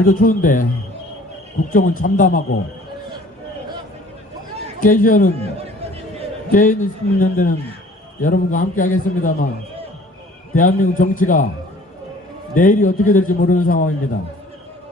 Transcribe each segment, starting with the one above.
날도 추운데 국정은 참담하고 개시어는 개인 있는 데는 여러분과 함께 하겠습니다만 대한민국 정치가 내일이 어떻게 될지 모르는 상황입니다.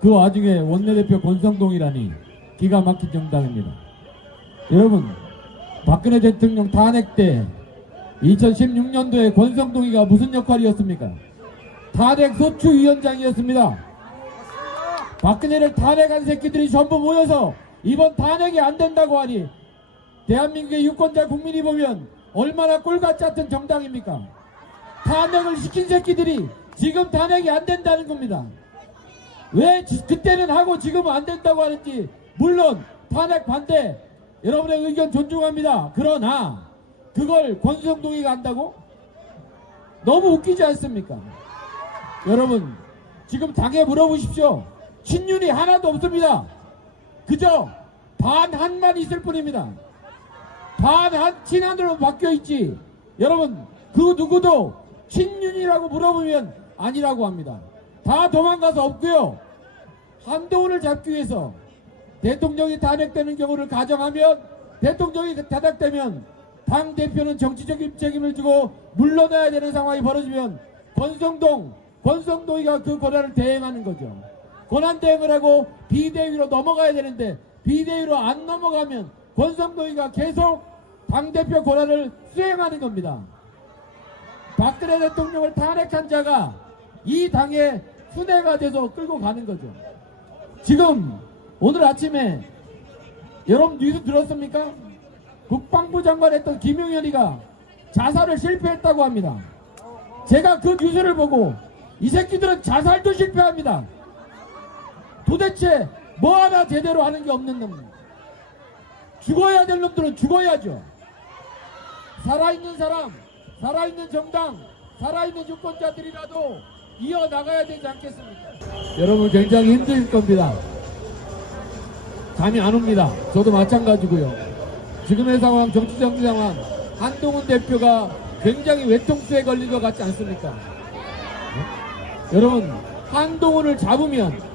그 와중에 원내대표 권성동이라니 기가 막힌 정당입니다. 여러분, 박근혜 대통령 탄핵 때 2016년도에 권성동이가 무슨 역할이었습니까? 탄핵 소추위원장이었습니다. 박근혜를 탄핵한 새끼들이 전부 모여서 이번 탄핵이 안 된다고 하니 대한민국의 유권자 국민이 보면 얼마나 꼴같지 않던 정당입니까? 탄핵을 시킨 새끼들이 지금 탄핵이 안 된다는 겁니다. 왜 그때는 하고 지금은 안 된다고 하는지. 물론 탄핵 반대 여러분의 의견 존중합니다. 그러나 그걸 권성동이가 한다고? 너무 웃기지 않습니까? 여러분, 지금 당에 물어보십시오. 친윤이 하나도 없습니다. 그저 반한만 있을 뿐입니다. 반한 친한으로 바뀌어있지. 여러분, 그 누구도 친윤이라고 물어보면 아니라고 합니다. 다 도망가서 없고요. 한동훈을 잡기 위해서 대통령이 탄핵되는 경우를 가정하면, 대통령이 탄핵되면 당대표는 정치적인 책임을 지고 물러나야 되는 상황이 벌어지면 권성동이가 그 권한을 대행하는 거죠. 권한 대행을 하고 비대위로 넘어가야 되는데 비대위로 안 넘어가면 권성동이가 계속 당대표 권한을 수행하는 겁니다. 박근혜 대통령을 탄핵한 자가 이 당의 수뇌가 돼서 끌고 가는 거죠. 지금 오늘 아침에 여러분 뉴스 들었습니까? 국방부 장관 했던 김용현이가 자살을 실패했다고 합니다. 제가 그 뉴스를 보고 이 새끼들은 자살도 실패합니다. 도대체 뭐 하나 제대로 하는 게 없는 놈. 죽어야 될 놈들은 죽어야죠. 살아있는 사람, 살아있는 정당, 살아있는 유권자들이라도 이어나가야 되지 않겠습니까? 여러분 굉장히 힘들 겁니다. 잠이 안 옵니다. 저도 마찬가지고요. 지금의 상황, 정치적 상황, 한동훈 대표가 굉장히 외통수에 걸린 것 같지 않습니까? 네? 여러분, 한동훈을 잡으면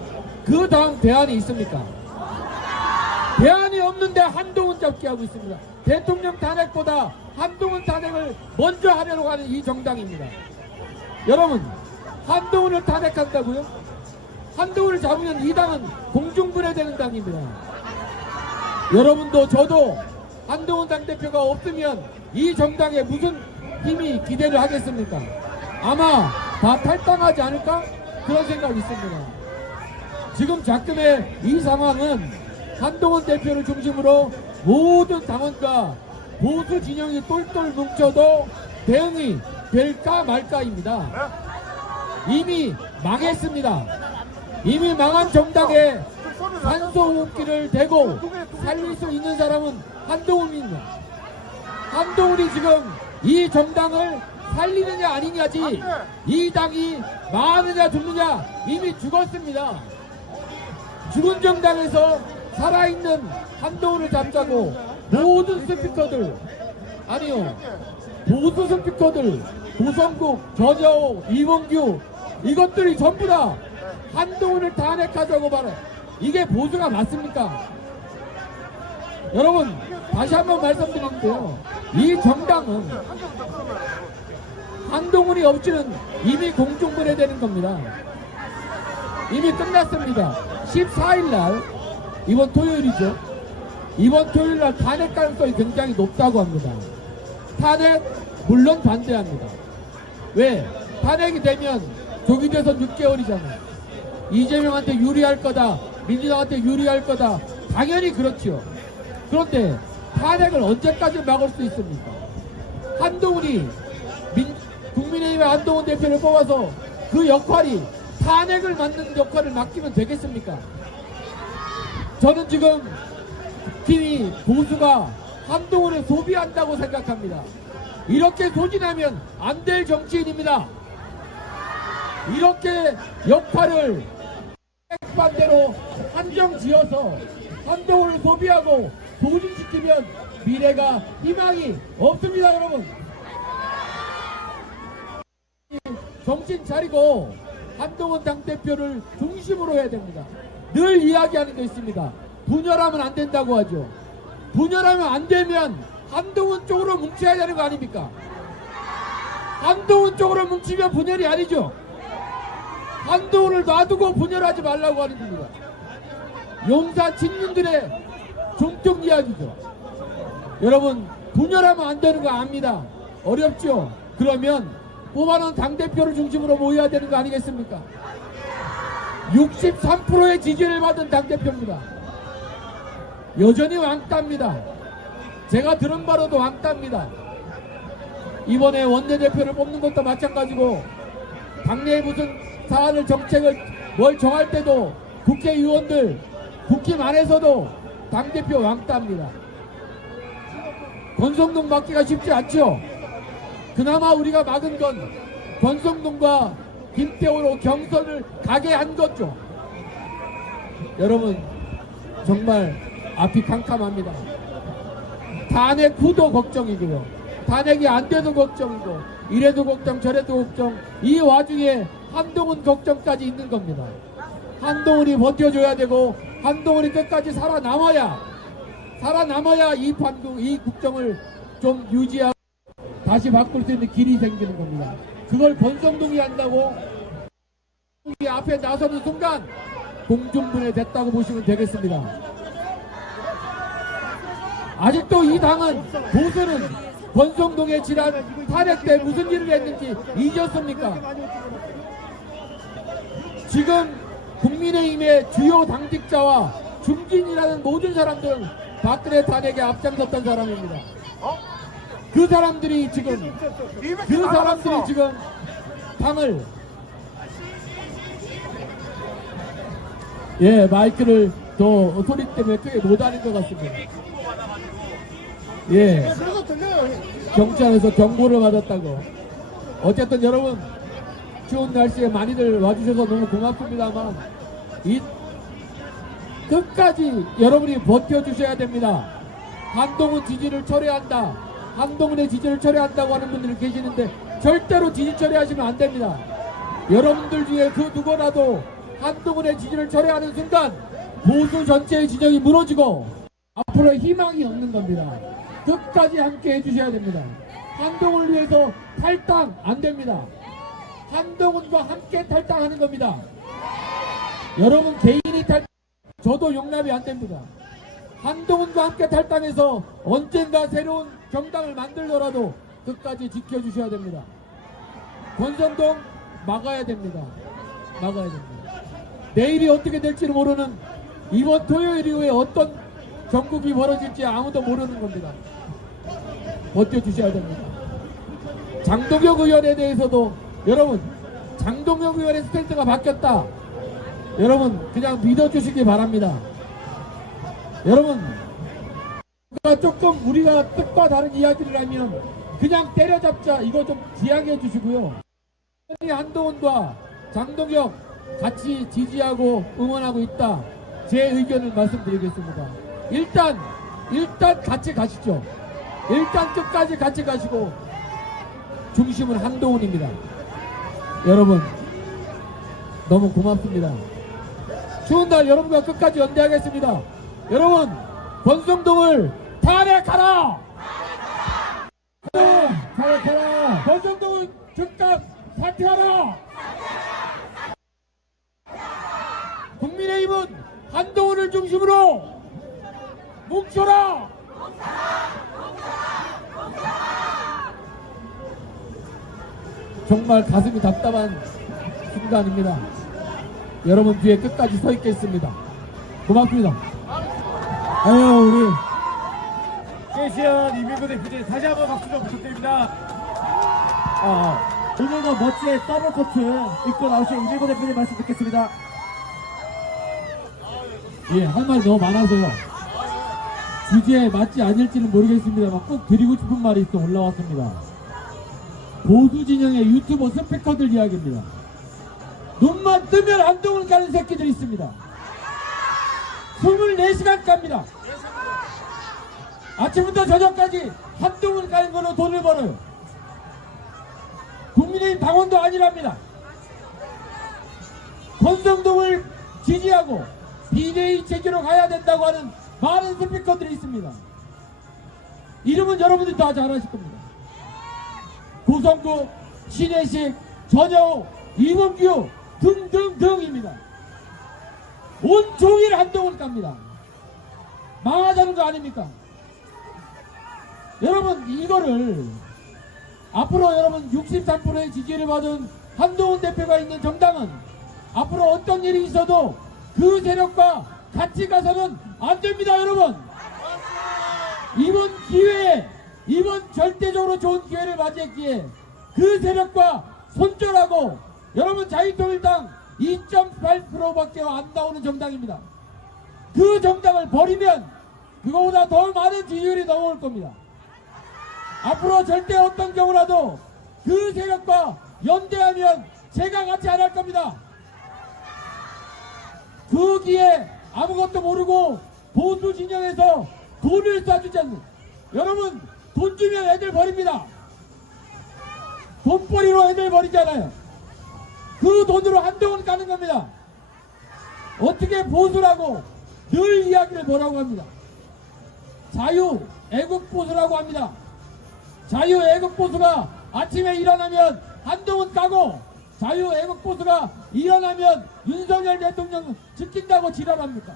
그 다음 대안이 있습니까? 대안이 없는데 한동훈 잡기 하고 있습니다. 대통령 탄핵보다 한동훈 탄핵을 먼저 하려고 하는 이 정당입니다. 여러분, 한동훈을 탄핵한다고요? 한동훈을 잡으면 이 당은 공중분해되는 당입니다. 여러분도 저도 한동훈 당대표가 없으면 이 정당에 무슨 힘이 기대를 하겠습니까? 아마 다 탈당하지 않을까? 그런 생각이 있습니다. 지금 작금의 이 상황은 한동훈 대표를 중심으로 모든 당원과 보수 진영이 똘똘 뭉쳐도 대응이 될까 말까입니다. 이미 망했습니다. 이미 망한 정당에 산소호흡기를 대고 살릴 수 있는 사람은 한동훈입니다. 한동훈이 지금 이 정당을 살리느냐 아니냐지, 이 당이 망하느냐 죽느냐, 이미 죽었습니다. 죽은 정당에서 살아있는 한동훈을 잡자고 모든 스피커들, 아니요, 보수 스피커들, 고성국, 전여호, 이봉규, 이것들이 전부 다 한동훈을 탄핵하자고 말해. 이게 보수가 맞습니까? 여러분, 다시 한번 말씀드리는데요, 이 정당은 한동훈이 없이는 이미 공중분해되는 겁니다. 이미 끝났습니다. 14일날, 이번 토요일이죠. 이번 토요일날 탄핵 가능성이 굉장히 높다고 합니다. 탄핵 물론 반대합니다. 왜? 탄핵이 되면 조기대선 6개월이잖아요. 이재명한테 유리할 거다, 민주당한테 유리할 거다, 당연히 그렇죠. 그런데 탄핵을 언제까지 막을 수 있습니까? 한동훈이 국민의힘의 한동훈 대표를 뽑아서 그 역할이 탄핵을 막는 역할을 맡기면 되겠습니까? 저는 지금 팀이 보수가 한동훈을 소비한다고 생각합니다. 이렇게 소진하면 안 될 정치인입니다. 이렇게 역할을 반대로 한정지어서 한동훈을 소비하고 소진시키면 미래가 희망이 없습니다. 여러분, 정신 차리고 한동훈 당대표를 중심으로 해야 됩니다. 늘 이야기하는 게 있습니다. 분열하면 안 된다고 하죠. 분열하면 안 되면 한동훈 쪽으로 뭉쳐야 되는 거 아닙니까? 한동훈 쪽으로 뭉치면 분열이 아니죠. 한동훈을 놔두고 분열하지 말라고 하는 겁니다. 용산 친윤들의 종통 이야기죠. 여러분, 분열하면 안 되는 거 압니다. 어렵죠? 그러면 뽑아놓은 당대표를 중심으로 모여야 되는 거 아니겠습니까? 63%의 지지를 받은 당대표입니다. 여전히 왕따입니다. 제가 들은 바로도 왕따입니다. 이번에 원내대표를 뽑는 것도 마찬가지고 당내에 무슨 사안을 정책을 뭘 정할 때도 국회의원들 국힘 안에서도 당대표 왕따입니다. 권성동 막기가 쉽지 않죠. 그나마 우리가 막은 건 권성동과 김태호로 경선을 가게 한 거죠. 여러분, 정말 앞이 캄캄합니다. 탄핵 후도 걱정이고요. 탄핵이 안 돼도 걱정이고, 이래도 걱정 저래도 걱정, 이 와중에 한동훈 걱정까지 있는 겁니다. 한동훈이 버텨줘야 되고 한동훈이 끝까지 살아남아야 이 국정을 좀 유지하고 다시 바꿀 수 있는 길이 생기는 겁니다. 그걸 권성동이 한다고 이 앞에 나서는 순간 공중분해됐다고 보시면 되겠습니다. 아직도 이 당은 보수는 권성동의 지난 탄핵 때 무슨 일을 했는지 잊었습니까? 지금 국민의힘의 주요 당직자와 중진이라는 모든 사람들은 박근혜 탄핵에 앞장섰던 사람입니다. 그 사람들이 지금 당을 마이크를 더 소리 때문에 크게 못하는 것 같습니다. 경찰에서 경고를 받았다고. 어쨌든 여러분, 추운 날씨에 많이들 와주셔서 너무 고맙습니다만 끝까지 여러분이 버텨주셔야 됩니다. 한동훈 지지를 철회한다, 한동훈의 지지를 철회한다고 하는 분들이 계시는데 절대로 지지 철회하시면 안 됩니다. 여러분들 중에 그 누구라도 한동훈의 지지를 철회하는 순간 보수 전체의 진영이 무너지고 앞으로 희망이 없는 겁니다. 끝까지 함께 해주셔야 됩니다. 한동훈을 위해서 탈당 안 됩니다. 한동훈과 함께 탈당하는 겁니다. 여러분 개인이 탈당, 저도 용납이 안 됩니다. 한동훈과 함께 탈당해서 언젠가 새로운 정당을 만들더라도 끝까지 지켜주셔야 됩니다. 권성동 막아야 됩니다. 막아야 됩니다. 내일이 어떻게 될지는 모르는 이번 토요일 이후에 어떤 전국이 벌어질지 아무도 모르는 겁니다. 버텨주셔야 됩니다. 장동혁 의원에 대해서도 여러분, 장동혁 의원의 스탠스가 바뀌었다. 여러분 그냥 믿어주시기 바랍니다. 여러분, 조금 우리가 뜻과 다른 이야기를 하면 그냥 때려잡자, 이거 좀 지양해 주시고요. 한동훈과 장동혁 같이 지지하고 응원하고 있다, 제 의견을 말씀드리겠습니다. 일단 같이 가시죠. 일단 끝까지 같이 가시고 중심은 한동훈입니다. 여러분 너무 고맙습니다. 추운 날 여러분과 끝까지 연대하겠습니다. 여러분, 권성동을 탄핵하라! 탄핵하라! 권성동을 즉각 사퇴하라! 국민의힘은 한동훈을 중심으로 뭉쳐라! 정말 가슴이 답답한 순간입니다. 여러분 뒤에 끝까지 서 있겠습니다. 고맙습니다. 아유, 우리 깨시현 이민구 대표님 다시 한번 박수 좀 부탁드립니다. 오늘도 멋지게 더블 코트 입고 나오신 이민구 대표님 말씀 듣겠습니다. 할 말이 너무 많아서요. 주제에 맞지 않을지는 모르겠습니다만 꼭 드리고 싶은 말이 있어 올라왔습니다. 보수 진영의 유튜버 스피커들 이야기입니다. 눈만 뜨면 한동훈 가는 새끼들이 있습니다. 24시간 갑니다. 아침부터 저녁까지 한동훈 가는 걸로 돈을 벌어요. 국민의힘 당원도 아니랍니다. 권성동을 지지하고 비대위 체계로 가야 된다고 하는 많은 스피커들이 있습니다. 이름은 여러분들이 다 잘 아실 겁니다. 고성국, 신혜식, 전영호, 이범규 등등등입니다. 온종일 한동훈 갑니다. 망하자는 거 아닙니까? 여러분 이거를 앞으로 여러분 63%의 지지를 받은 한동훈 대표가 있는 정당은 앞으로 어떤 일이 있어도 그 세력과 같이 가서는 안 됩니다. 여러분 이번 기회에 이번 절대적으로 좋은 기회를 맞이했기에 그 세력과 손절하고 여러분 자유통일당 2.8%밖에 안 나오는 정당입니다. 그 정당을 버리면 그거보다 더 많은 지지율이 넘어올 겁니다. 앞으로 절대 어떤 경우라도 그 세력과 연대하면 제가 같이 안 할 겁니다. 그 기에 아무것도 모르고 보수 진영에서 돈을 쏴주지 않는 여러분 돈 주면 애들 버립니다. 돈벌이로 애들 버리잖아요. 그 돈으로 한동훈 가는 겁니다. 어떻게 보수라고 늘 이야기를 뭐라고 합니다. 자유 애국보수라고 합니다. 자유 애국보수가 아침에 일어나면 한동훈 까고 자유 애국보수가 일어나면 윤석열 대통령 지킨다고 지랄합니까?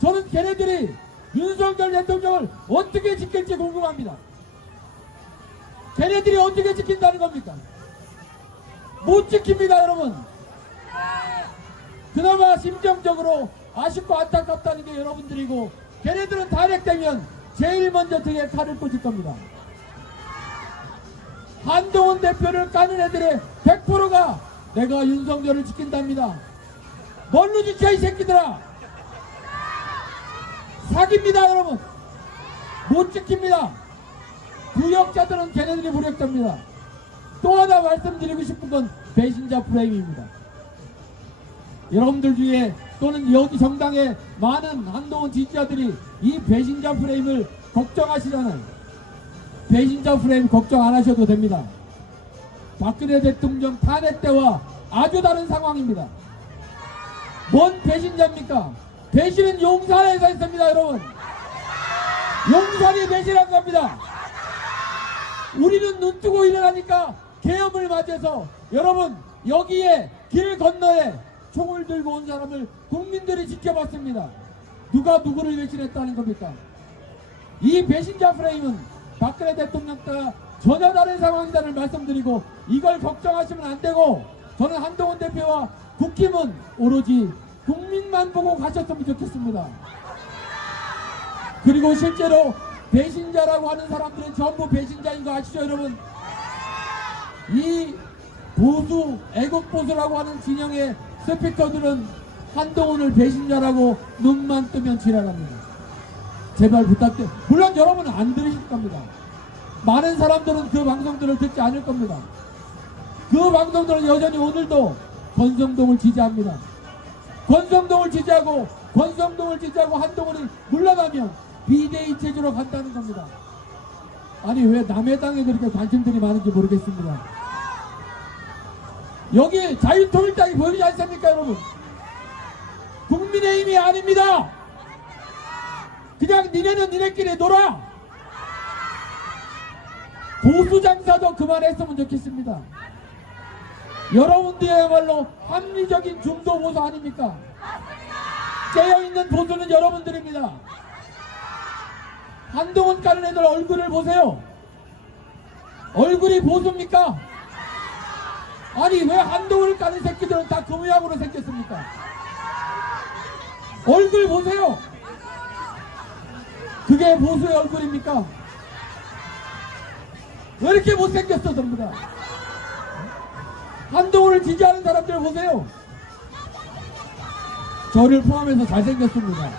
저는 걔네들이 윤석열 대통령을 어떻게 지킬지 궁금합니다. 걔네들이 어떻게 지킨다는 겁니까? 못 지킵니다. 여러분 그나마 심정적으로 아쉽고 안타깝다는 게 여러분들이고 걔네들은 탄핵되면 제일 먼저 등에 칼을 꽂을 겁니다. 한동훈 대표를 까는 애들의 100%가 내가 윤석열을 지킨답니다. 뭘로 지켜 이 새끼들아. 사기입니다. 여러분 못 지킵니다. 부역자들은 걔네들이 부역자입니다. 또 하나 말씀드리고 싶은 건 배신자 프레임입니다. 여러분들 중에 또는 여기 정당의 많은 한동훈 지지자들이 이 배신자 프레임을 걱정하시잖아요. 배신자 프레임 걱정 안 하셔도 됩니다. 박근혜 대통령 탄핵 때와 아주 다른 상황입니다. 뭔 배신자입니까? 배신은 용산에서 했습니다. 여러분 용산이 배신한 겁니다. 우리는 눈 뜨고 일어나니까 계엄을 맞아서 여러분 여기에 길 건너에 총을 들고 온 사람을 국민들이 지켜봤습니다. 누가 누구를 배신했다는 겁니까? 이 배신자 프레임은 박근혜 대통령 때와 전혀 다른 상황이라는 말씀드리고 이걸 걱정하시면 안 되고 저는 한동훈 대표와 국힘은 오로지 국민만 보고 가셨으면 좋겠습니다. 그리고 실제로 배신자라고 하는 사람들은 전부 배신자인 거 아시죠 여러분? 이 보수 애국보수라고 하는 진영의 스피커들은 한동훈을 배신자라고 눈만 뜨면 지랄합니다. 제발 부탁드려요. 물론 여러분은 안 들으실 겁니다. 많은 사람들은 그 방송들을 듣지 않을 겁니다. 그 방송들은 여전히 오늘도 권성동을 지지합니다. 권성동을 지지하고 한동훈이 물러가면 비대위 체제로 간다는 겁니다. 아니 왜 남의 당에 그렇게 관심들이 많은지 모르겠습니다. 여기 자유통일당이 보이지 않습니까 여러분? 국민의힘이 아닙니다. 그냥 니네는 니네끼리 놀아. 보수장사도 그만했으면 좋겠습니다. 여러분들이야말로 합리적인 중도보수 아닙니까? 깨어있는 보수는 여러분들입니다. 한동훈 까는 애들 얼굴을 보세요. 얼굴이 보수입니까? 아니 왜 한동훈을 까는 새끼들은 다 그 모양으로 생겼습니까? 얼굴 보세요. 그게 보수의 얼굴입니까? 왜 이렇게 못생겼어 전부 다. 한동훈을 지지하는 사람들 보세요. 저를 포함해서 잘생겼습니다.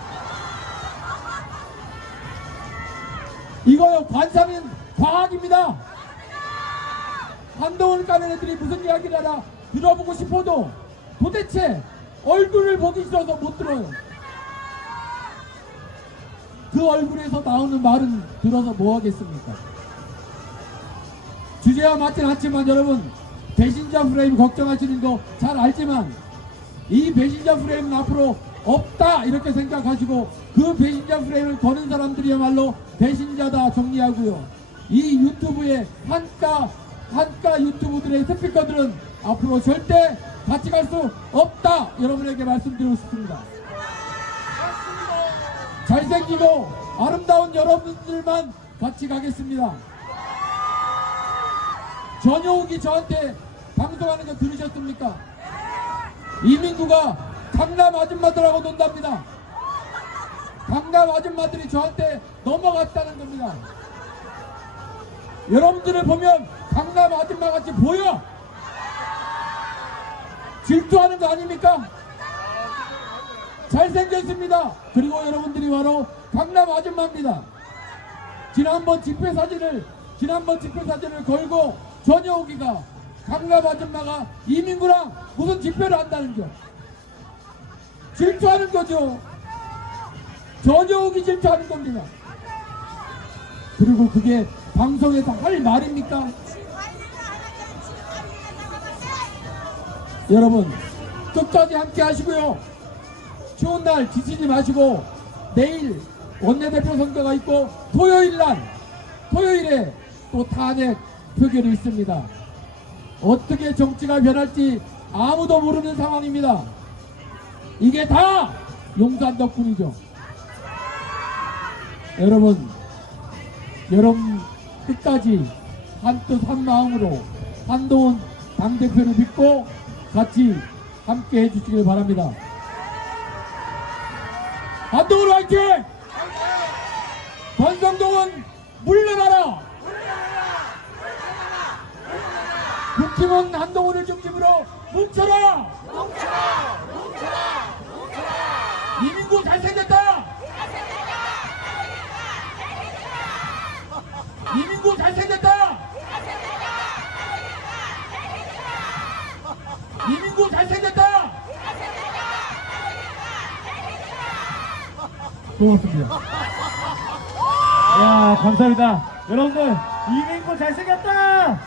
이거요 관상은 과학입니다. 한동훈을 까는 애들이 무슨 이야기를 하나 들어보고 싶어도 도대체 얼굴을 보기 싫어서 못 들어요. 그 얼굴에서 나오는 말은 들어서 뭐 하겠습니까? 주제와 맞진 않지만 여러분 배신자 프레임 걱정하시는 거 잘 알지만 이 배신자 프레임은 앞으로 없다 이렇게 생각하시고 그 배신자 프레임을 거는 사람들이야말로 배신자다 정리하고요. 이 유튜브의 한가 유튜브들의 스피커들은 앞으로 절대 같이 갈 수 없다 여러분에게 말씀드리고 싶습니다. 잘생기고 아름다운 여러분들만 같이 가겠습니다. 전효욱이 저한테 방송하는 거 들으셨습니까? 이민구가 강남 아줌마들하고 논답니다. 강남 아줌마들이 저한테 넘어갔다는 겁니다. 여러분들을 보면 강남 아줌마 같이 보여? 질투하는 거 아닙니까? 잘생겼습니다. 그리고 여러분들이 바로 강남 아줌마입니다. 지난번 집회 사진을 걸고 전효욱이가 강남 아줌마가 이민구랑 무슨 집회를 한다는 거 질투하는 거죠. 전효욱이 질투하는 겁니다. 그리고 그게 방송에서 할 말입니까? 여러분 끝까지 함께 하시고요. 추운 날 지치지 마시고 내일 원내대표 선거가 있고 토요일에 또 탄핵 표결이 있습니다. 어떻게 정치가 변할지 아무도 모르는 상황입니다. 이게 다 용산 덕분이죠. 여러분 끝까지 한뜻 한마음으로 한동훈 당대표를 믿고 같이 함께 해주시길 바랍니다. 한동훈 화이팅! 권성동은 물러나라! 국힘은 한동훈을 중심으로 뭉쳐라! 이민구 잘생겼다! 이민구 잘생겼다! 이민구 잘생겼다! 고맙습니다. 야, 감사합니다. 여러분들, 이민구 잘생겼다!